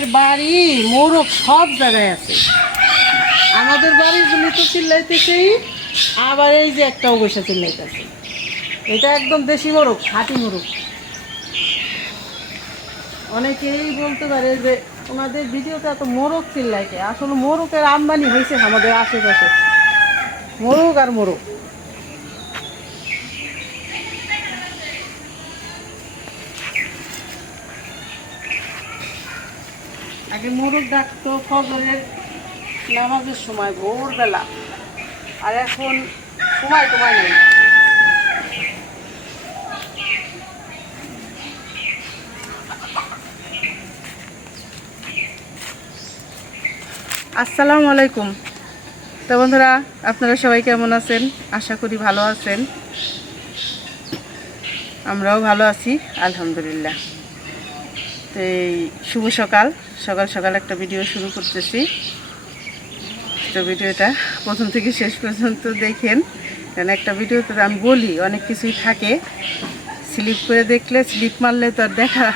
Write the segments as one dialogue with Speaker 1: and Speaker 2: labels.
Speaker 1: গ্রামের বাড়ি মোরগ সব জায়গায় আছে। আমাদের বাড়িগুলি তো চিল্লাইতেছেই আবার এই যে একটা অবশ্যই চিল্লাইতেছে। এটা একদম দেশি মোরগ খাঁটি মোরগ অনেকেই বলতে পারে যে ওনাদের ভিডিওটা এত মোরগ চিল্লাইতে আসলে মোরগের আমদানি হয়েছে আমাদের আশেপাশে। মোরগ আর মোরগ আগে মোরগ ডাকতো ফজরের নামাজের সময়, ভোরবেলা। আর এখন সময় তোমায় নেই। আসসালামু আলাইকুম। তো বন্ধুরা, আপনারা সবাই কেমন আছেন? আশা করি ভালো আছেন। আমরাও ভালো আছি, আলহামদুলিল্লাহ। তো এই শুভ সকাল। সকাল সকাল একটা ভিডিও শুরু করতেছি। তো ভিডিওটা প্রথম থেকে শেষ পর্যন্ত দেখেন। কারণ একটা ভিডিওতে আমি বলি, অনেক কিছুই থাকে। স্লিপ করে দেখলে স্লিপ মারলে তো আর দেখা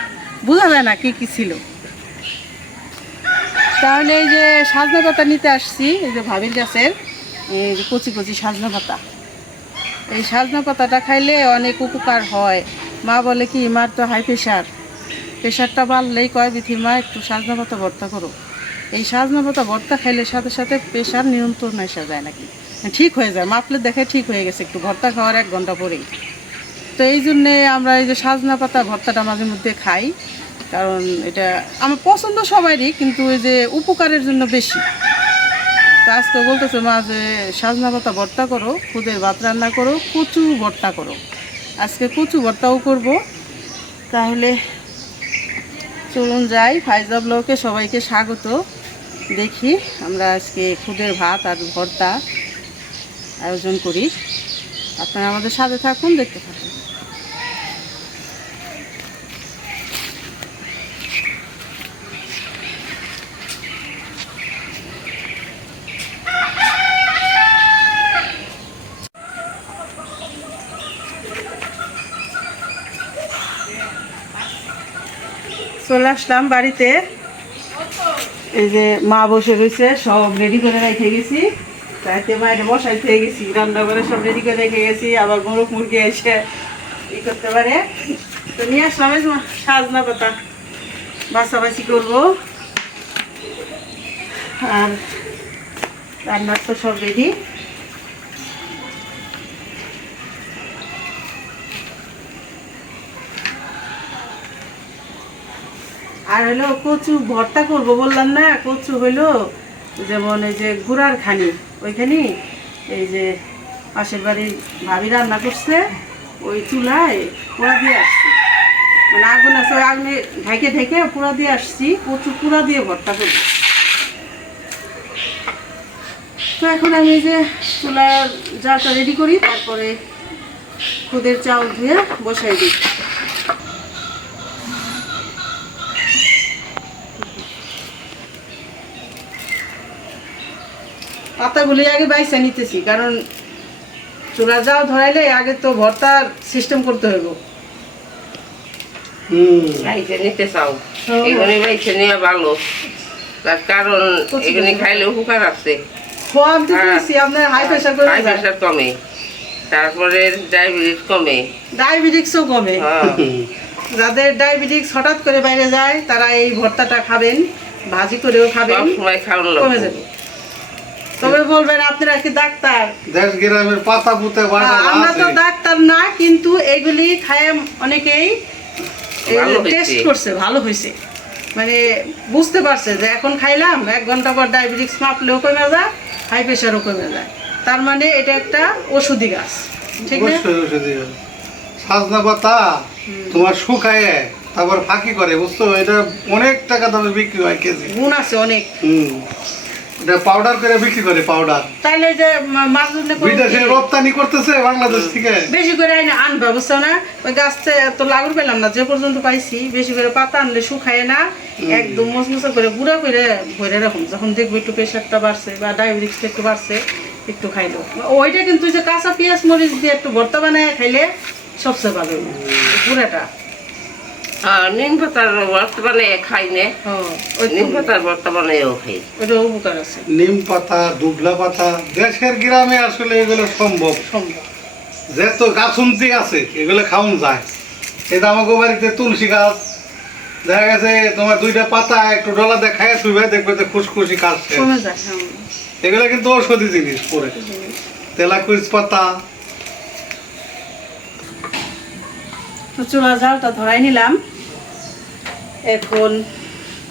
Speaker 1: বোঝা যায় না কী কী ছিল। তাহলে এই যে সাজনা পাতা নিতে আসছি, এই যে ভাবির গাছের, এই যে কচি কচি সাজনা পাতা। এই সাজনা পাতাটা খাইলে অনেক উপকার হয়। মা বলে কি, মার তো হাই প্রেশার প্রেশারটা বাড়লেই কয় বিথির মা, একটু সাজনা পাতা ভর্তা করো। এই সাজনা পাতা ভর্তা খাইলে সাথে সাথে প্রেশার নিয়ন্ত্রণ এসে যায় নাকি? ঠিক হয়ে যায়, মাপলে দেখে ঠিক হয়ে গেছে, একটু ভর্তা খাওয়ার এক ঘণ্টা পরেই। তো এই জন্যে আমরা এই যে সাজনা পাতা ভর্তাটা মাঝে মধ্যে খাই, কারণ এটা আমার পছন্দ সবারই, কিন্তু এই যে উপকারের জন্য বেশি। তো আজকে বলতেছে মা যে সাজনা পাতা ভর্তা করো, খুদের ভাত রান্না করো, কচু ভর্তা করো। আজকে কচু ভর্তাও করব। তাহলে চলুন যাই। ফাইজা ব্লকে সবাইকে স্বাগত। দেখি আমরা আজকে খুদের ভাত আর ভর্তা আয়োজন করি। আপনারা আমাদের সাথে থাকুন, দেখতে থাকুন। চলে আসলাম বাড়িতে। এই যে মা বসে রয়েছে, সব রেডি করে রেখে গেছি। রাইতে মায়ের বসাইতে গেছি, রান্না করে সব রেডি করে রেখে গেছি, আবার মোরগ মুরগি এসে ই করতে পারে। তো নিয়ে আসলাম সাজনা পাতা। বাছাবাছি করব। আর রান্নার তো সব রেডি আর হলো কচু ভর্তা করব বললাম না, কচু হইল যেমন এই যে গুড়ার খানি, ওইখানে এই যে পাশের বাড়ির ভাবি রান্না করছে, ওই চুলায় পোড়া দিয়ে আসছি। মানে আগুন আছে, ওই আগুনে ঢেকে ঢেকে পোড়া দিয়ে আসছি, কচু পোড়া দিয়ে ভর্তা করব। তো এখন আমি যে চুলার জালটা রেডি করি, তারপরে খুদের চাউল ধুয়ে বসাই দিই। পাতাগুলি আগে বাইসা নিতেছি কারণ চুলা যাও ধরাইলে আগে তো ভর্তার সিস্টেম করতে হইব।
Speaker 2: নিতে চাও?
Speaker 1: হ্যাঁ।
Speaker 2: এগুলি বাইছে নিয়ে ভালো। তার কারণ এগুলি খাইলে উপকার আছে।
Speaker 1: খোয়াব তো
Speaker 2: হ্যাঁ।
Speaker 1: কইছি আপনার হাই প্রেশার করে
Speaker 2: হাই প্রেশার কমে। তারপরে ডায়াবেটিস কমে।
Speaker 1: ডায়াবেটিক্সও কমে।
Speaker 2: হ্যাঁ।
Speaker 1: যাদের ডায়াবেটিক্স হঠাৎ করে বাইরে যায় তারা এই ভর্তাটা খাবেন ভাজি করেও খাবেন
Speaker 2: সময় খাওয়ানো
Speaker 1: কমে যাবে। তবে বলবেন আপনারা কি ডাক্তার?
Speaker 3: দেশ গ্রামের পাতা পুঁতে
Speaker 1: আমরা তো ডাক্তার না কিন্তু এগুলি খায় অনেকেই টেস্ট করছে ভালো হয়েছে। মানে বুঝতে পারছে যে এখন খাইলাম এক ঘণ্টা পর ডায়াবেটিক্স মাপলেও কমে যায় হাই প্রেশারও কমে যায়। তার মানে এটা একটা ওষুধি গাছ ঠিক না?
Speaker 3: সাজনা পাতা তোমার শুকায় তারপর ফাঁকি করে বুঝছ? এটা অনেক টাকা দামে বিক্রি হয় কেজি।
Speaker 1: গুণ আছে অনেক।
Speaker 3: হুম। এটা পাউডার করে বিক্রি করে পাউডার
Speaker 1: তাইলে যে মাছ
Speaker 3: বিদেশে রপ্তানি করতেছে বাংলাদেশ থেকে।
Speaker 1: বেশি করে আইনে আনবা বুঝছ না। ওই গাছতে তো লাগুর পেলাম না যে পর্যন্ত পাইছি বেশি করে পাতা আনলে শুকায় না। একদম মচমচা করে গুঁড়া করে ভরে রাখুন। যখন দেখব একটু প্রেশারটা বাড়ছে বা ডায়াবেটিসটা একটু বাড়ছে একটু খাইলো ওইটা কিন্তু যে কাঁচা পেঁয়াজ মরিচ দিয়ে একটু ভর্তা বানায় খাইলে সবচেয়ে ভালো
Speaker 2: হ্যাঁ নিম পাতার বর্তমানে খাই নে। নিম পাতার বর্তমানেও খাই।
Speaker 1: ওটা উপকার আছে।
Speaker 3: নিম পাতা দুবলা পাতা দেশের গ্রামে আসলে এগুলো সম্ভব।
Speaker 1: সম্ভব।
Speaker 3: যেহেত গাছুন্তি আছে এগুলো খাওয়ান যায়। তো আমাকে বাড়িতে তুলসী গাছ দেখা গেছে তোমার দুইটা পাতা একটু ডলা দেখায় শুইবে দেখবে যে খুশখুশি কাটছে
Speaker 1: হ্যাঁ।
Speaker 3: এগুলো কিন্তু ঔষধি জিনিস পরে। তেলাকুইচ পাতা।
Speaker 1: তো চুলা ঝালটা ধরাই নিলাম। এখন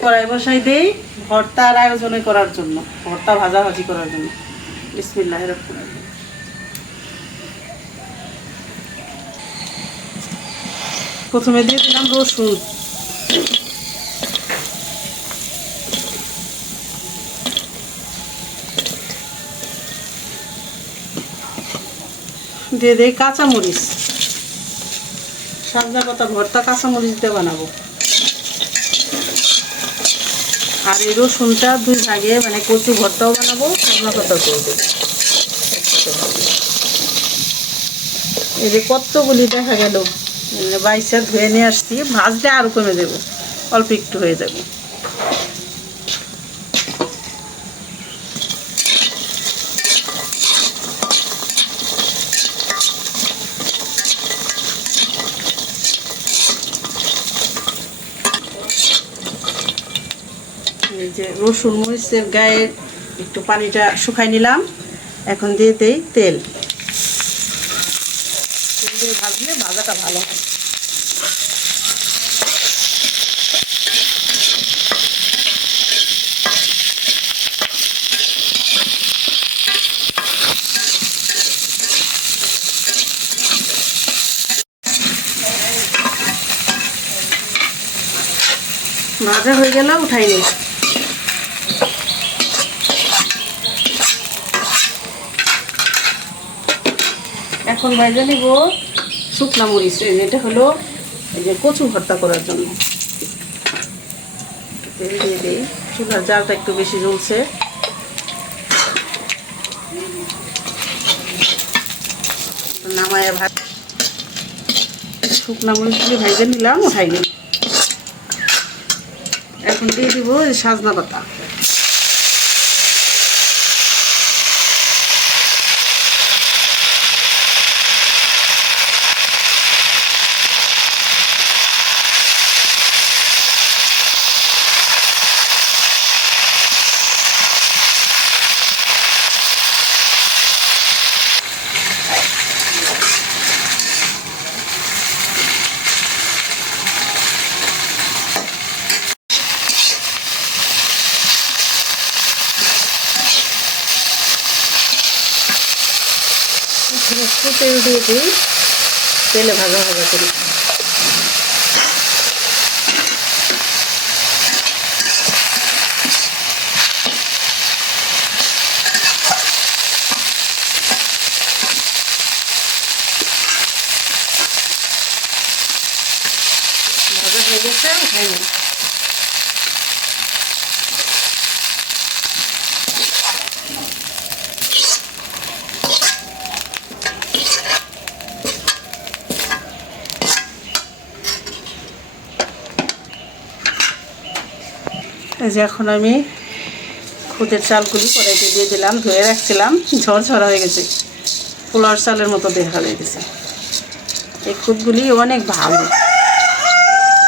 Speaker 1: কড়াই বসাই দেই, ভর্তার আয়োজনে করার জন্য, ভর্তা ভাজাভাজি করার জন্য। বিসমিল্লাহ। প্রথমে দিয়ে দিলাম রসুন। দিয়ে দেই কাঁচামরিচ। সাজনা পাতা ভর্তা কাঁচামরিচ দিয়ে বানাবো। আর এই রসুনটা দুই ভাগে মানে কচু ভর্তাও বানাবো রান্না ভর্তা করব। এই যে কতগুলি দেখা গেল বাইসা ধুয়ে নিয়ে আসছি ভাজলে আরও কমে দেবো অল্প একটু হয়ে যাবে। এই যে রসুন মরিচের গায়ে একটু পানিটা শুকাই নিলাম। এখন দিয়ে দেই তেল। তেল দিয়ে ভাজলে ভাজাটা ভালো হয়। ভাজা হয়ে গেল, উঠাই নিই। এখন ভাজা নিব শুকনা মরিচ এটা হলো এই যে কচু ভর্তা করার জন্য। চুলার জালটা একটু বেশি জ্বলছে। নামায় ভাত। শুকনা মরিচ দিয়ে ভেজে নিলাম, উঠাই নিই এখন দিয়ে দিব সাজনা পাতা একটু তেল দিয়ে দিই। তেলে ভাজা ভাজা করি ভাজা হয়ে গেছে উঠাই নিই এই যে এখন আমি খুদের চালগুলি কড়াইতে দিয়ে দিলাম, ধুয়ে রাখছিলাম, ঝরঝরা হয়ে গেছে। পোলার চালের মতো দেখা হয়ে গেছে এই খুদগুলি অনেক ভালো।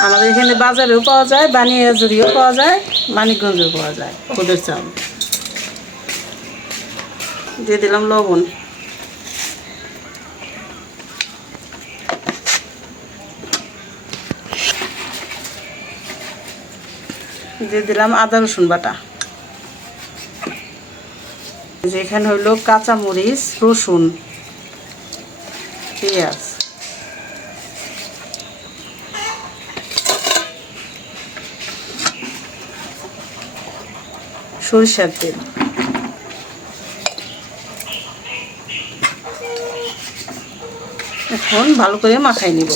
Speaker 1: আমাদের এখানে বাজারেও পাওয়া যায়, বানিয়াজুরিও পাওয়া যায়, মানিকগঞ্জেও পাওয়া যায় খুদের চাল। দিয়ে দিলাম লবণ। দিয়ে দিলাম আদা রসুন বাটা। যে এখানে হইল কাঁচা মরিচ রসুন, পেঁয়াজ। সরিষার তেল। এখন ভালো করে মাখাই নিব।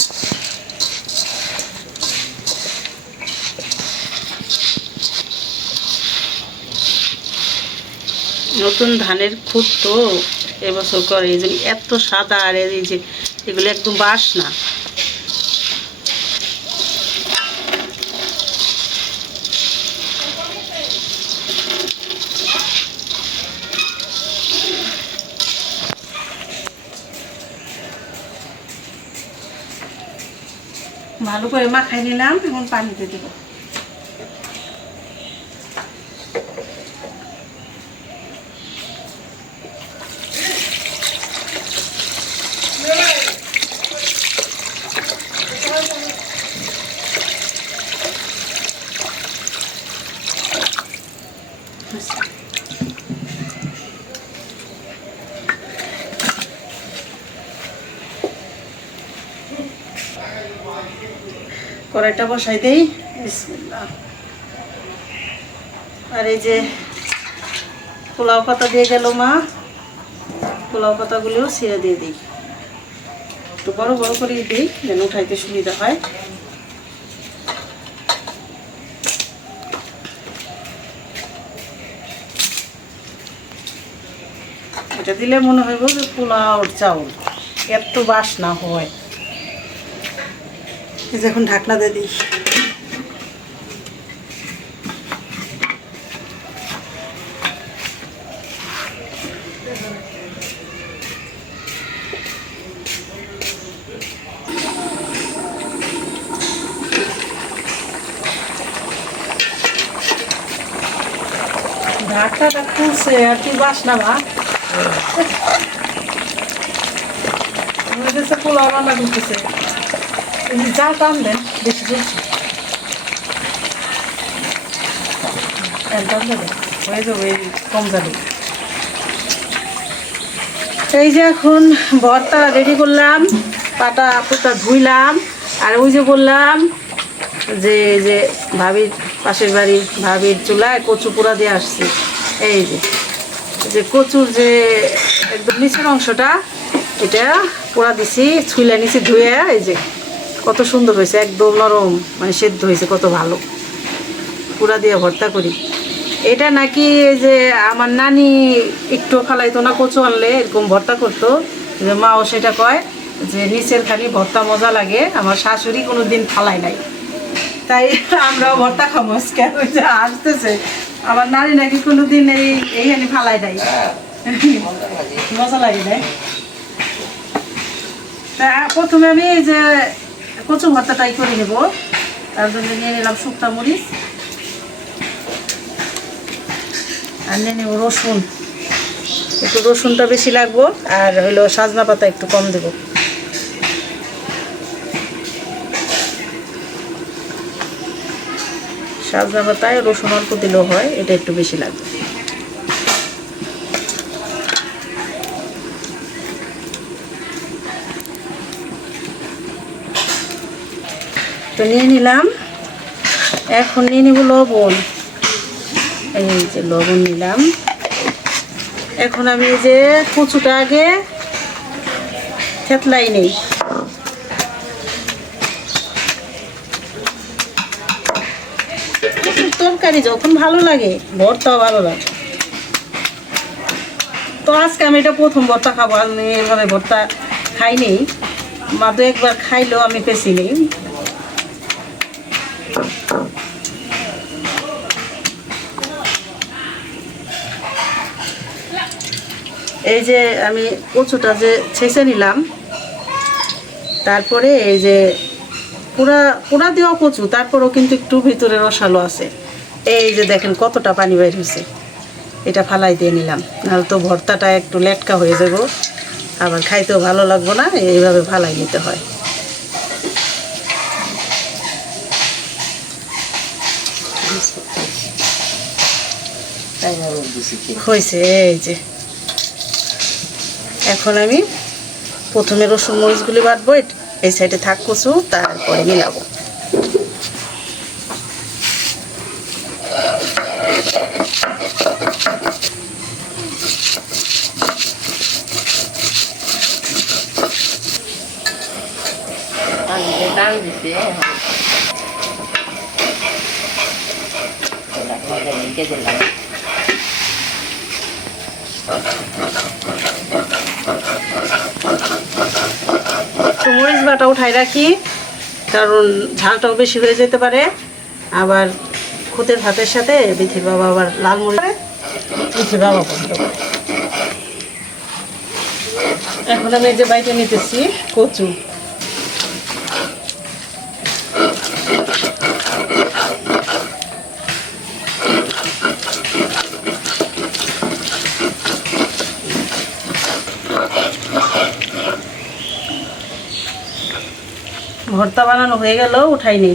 Speaker 1: নতুন ধানের খুঁত তো এবছর করে, এই জন্য এত সাদা আর এই যে এগুলো একদম বাস না। ভালো করে মাখাই নিলাম, এখন পানিতে দেবো। কড়াইটা বসাই দেই। আর এই যে পোলাও পাতা দিয়ে গেল মা, পোলাও পাতাগুলোও ছিঁড়ে দিয়ে দিই। একটু বড় বড় করে দিই, যেন উঠাইতে সুবিধা হয়। এটা দিলে মনে হইব যে পোলাওর চাউল, এত বাস না হয়। এই যে এখন ঢাকনা দিয়ে দিই। ঢাকনাটা খুলছে আর কি বাসনা মা। আমার কাছে পোলাও রান্না করতেছে। যা টান দেন বেশি চলছে হয়ে যাবে কম যাবে এই যে এখন ভর্তা রেডি করলাম, পাটা পুটা ধুইলাম, আর ওই যে বললাম যে যে ভাবির পাশের বাড়ি ভাবির চুলায় কচু পোড়া দিয়ে আসছি। এই যে যে কচুর যে একদম নিচের অংশটা, এটা পোড়া দিছি, ছুইলা নিচে ধুয়ে, এই যে কত সুন্দর হয়েছে, একদম নরম মানে সেদ্ধ হয়েছে, কত ভালো। পুরা দিয়ে ভর্তা করি। এটা নাকি যে আমার নানি একটু খালাইতো না, কচু আনলে, এরকম ভর্তা করতো। যে মাও সেটা কয় যে, নিচের খালি ভর্তা মজা লাগে, আমার শাশুড়ি কোনো দিন ফালাই নাই। তাই আমরাও ভর্তা খাব কেন যে আসতেছে। আমার নানি নাকি কোনো দিন এই, এইখানে ফালাই নাই। মজা লাগে নাই তা প্রথমে আমি যে কচু ভর্তাটাই করে নেব। তার জন্য নিয়ে নিলাম শুকনা মরিচ আর নিয়ে নেব রসুন। একটু রসুনটা বেশি লাগবো আর হইল সাজনা পাতা একটু কম দেব। সাজনা পাতায় রসুন অল্প দিলেও হয়, এটা একটু বেশি লাগবে। তো নিয়ে নিলাম। এখন নিয়ে নিব লবণ। এই যে লবণ নিলাম। এখন আমি এই যে কচুটা আগে থেতলাই নেই। তরকারি যখন ভালো লাগে, ভর্তাও ভালো লাগে। তো আজকে আমি এটা প্রথম ভর্তা খাব। আমি এভাবে ভর্তা খাইনি মা তো একবার খাইলেও আমি পেছি নেই। এই যে আমি কচুটা যে ছেঁচে নিলাম তারপরে এই যে পুরা পুরা দেওয়া কচু তারপরেও কিন্তু একটু ভিতরে রসালো আছে। এই যে দেখেন কতটা পানি বের হয়েছে। এটা ফালাই দিয়ে নিলাম নাহলে তো ভর্তাটা একটু লেটকা হয়ে যাব। আবার খাইতেও ভালো লাগবো না এইভাবে ফালাই নিতে হয়। হয়েছে এই যে। এখন আমি প্রথমে রসুন মরিচগুলি বাটবো এই সাইডে থাক কচু তারপরে মিলাবো
Speaker 2: পানিতে টান দিছে রেখে দিলাম
Speaker 1: একটু মরিচ বাটা উঠাই রাখি কারণ ঝালটাও বেশি হয়ে যেতে পারে। আবার খুদের ভাতের সাথে বিথির বাবা আবার লাল মরিচ বিথির বাবা পছন্দ করে এখন আমি এই যে বাইটে নিতেছি কচু। ভর্তা বানানো হয়ে গেল উঠাইনি।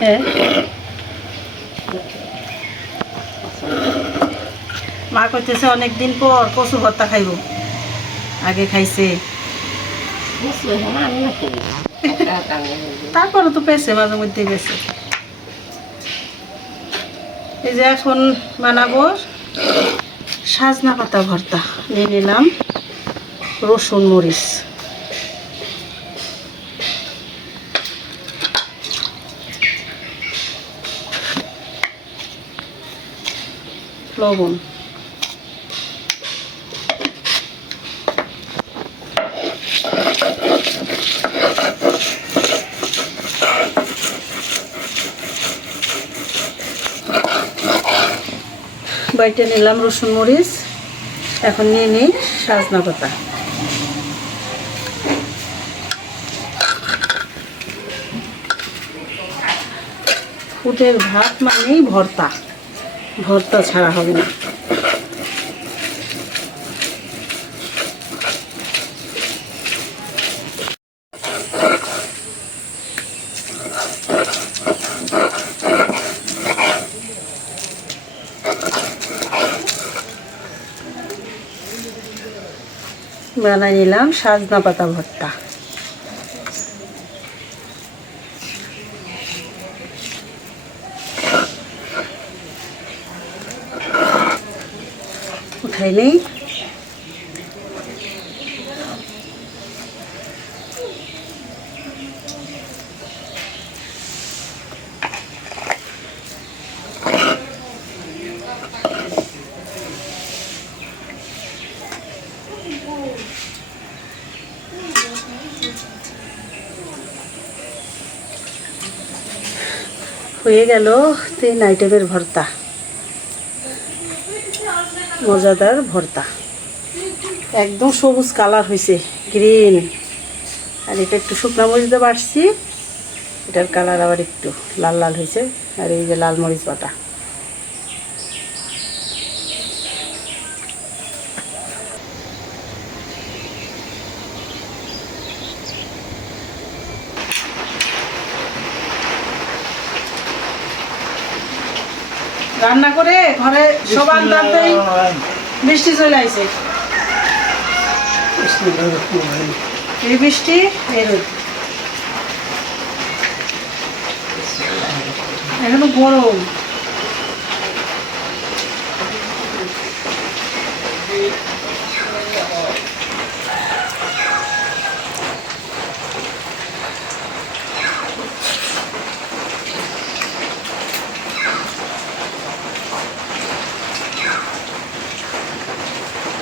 Speaker 1: হ্যাঁ। মা কইতেছে, অনেকদিন পর কচু ভর্তা খাইব। আগে খাইছে। তারপরে তো পেয়েছে মাঝে মধ্যে পেয়েছে এই যে এখন বানাবো সাজনা পাতা ভর্তা। নিয়ে নিলাম রসুন মরিচ। লবণ। বাইটে নিলাম রসুন মরিচ। এখন নিয়ে নিই সাজনা পাতা। ফুটের ভাত মানেই ভর্তা। ভর্তা ছাড়া হবে না। বানাই নিলাম সাজনা পাতা ভর্তা। উঠাই হয়ে গেল তিন আইটেমের ভর্তা। মজাদার ভর্তা। একদম সবুজ কালার হয়েছে গ্রিন। আর এটা একটু শুকনো মরিচে বাড়ছি এটার কালার আবার একটু লাল লাল হয়েছে আর এই যে লাল মরিচ বাটা রান্না করে ঘরে সবার দাঁতেই বৃষ্টি চলে আইছে। এই বৃষ্টি এই রোদ। এখনও গরম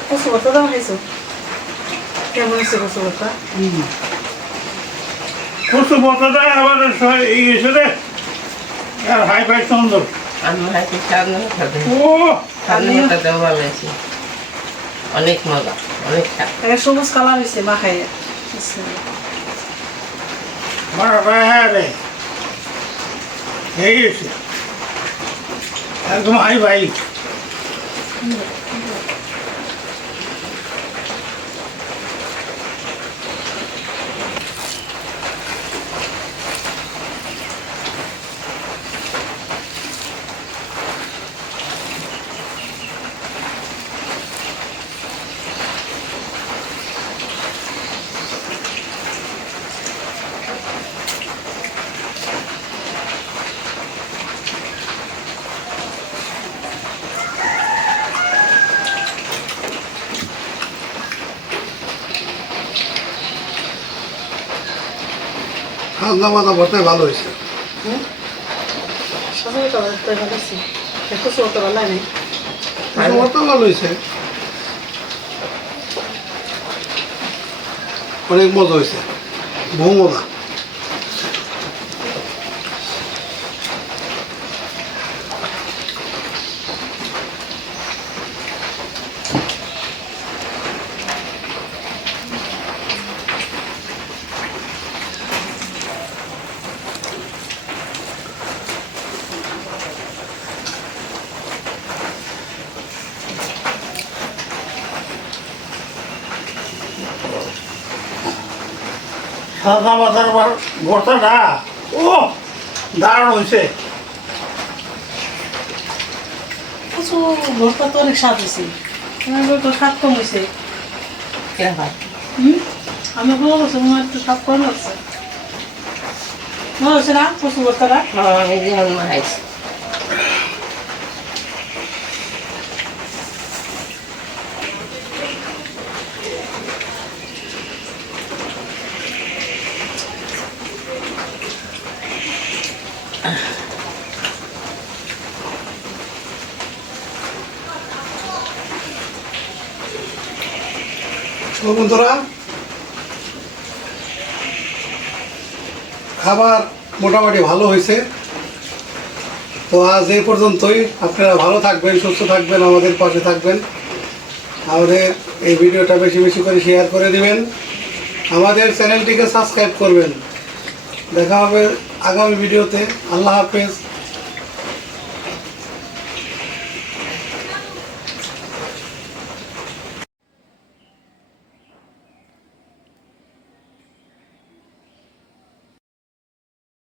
Speaker 1: কচু ভর্তা দাও খাইছো কেমন হয়েছে কচু
Speaker 3: আবার এই এসে আর হাই ফাই সুন্দর।
Speaker 2: আমি হয়তো সামনে খাবে
Speaker 3: ও!
Speaker 2: সামনে খাতেও ভালো আছে অনেক মজা অনেক
Speaker 1: সবুজ কালার হয়েছে
Speaker 3: মারা ভাই হ্যাঁ এই একদম হাই ভাই খাজনা মাথা ভর্তায় ভালো হয়েছে।
Speaker 1: ভর্তা ভালো
Speaker 3: হয়েছে। অনেক মজা হয়েছে। বহু মজা সাদা মাথার ভর্তাটা ও দারুণ হয়েছে
Speaker 1: ভর্তা তো অনেক স্বাদ হয়েছে স্বাদ কম হয়েছে
Speaker 2: কে ভাত
Speaker 1: হুম? আমি ভালো করছি আমার একটু স্বাদ কম লাগছে ভালো হয়েছে না? ভর্তাটা
Speaker 3: বন্ধুরা। খাবার মোটামুটি ভালো হয়েছে। তো আজ এই পর্যন্তই। আপনারা ভালো থাকবেন, সুস্থ থাকবেন, আমাদের পাশে থাকবেন। আমাদের এই ভিডিওটা বেশি বেশি করে শেয়ার করে দিবেন। আমাদের চ্যানেলটিকে সাবস্ক্রাইব করবেন। দেখা হবে আগামী ভিডিওতে। আল্লাহ হাফেজ।